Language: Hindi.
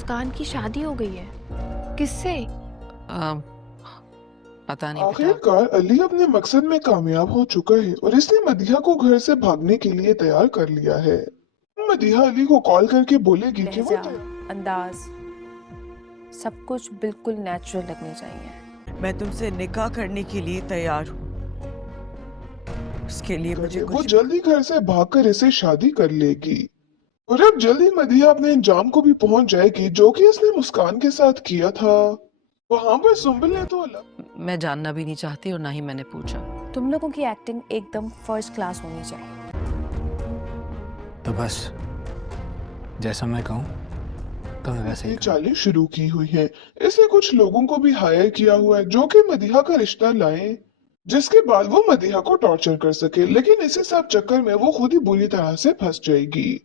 मुस्कान की शादी हो गई है। किससे? पता नहीं बेटा। आखिरकार अली अपने मकसद में कामयाब हो चुका है और इसने मदीहा को घर से भागने के लिए तैयार कर लिया है। मदीहा अली को कॉल करके बोलेगी कि वो लहजा, अंदाज, सब कुछ बिल्कुल नेचुरल लगने चाहिए। मैं तुमसे निकाह करने के लिए तैयार हूँ। उसके लिए मुझे वो कुछ जल्दी घर से भागकर इसे शादी कर लेगी। और अब जल्दी मदीहा अपने अंजाम को भी पहुंच जाएगी जो कि इसने मुस्कान के साथ किया था। वहां पर सुम्बुल ने तो अलग मैं जानना भी नहीं चाहती और ना ही मैंने पूछा। तुम लोगों की एक्टिंग एकदम फर्स्ट क्लास होनी चाहिए। तो बस जैसा मैं कहूँ तो मैं वैसे ही ये करूँ। चालें शुरू की हुई है। इसे कुछ लोगों को भी हायर किया हुआ है जो कि मदीहा का रिश्ता लाए, जिसके बाद वो मदीहा को टॉर्चर कर सके, लेकिन इसी सब चक्कर में वो खुद ही बुरी तरह से फंस जाएगी।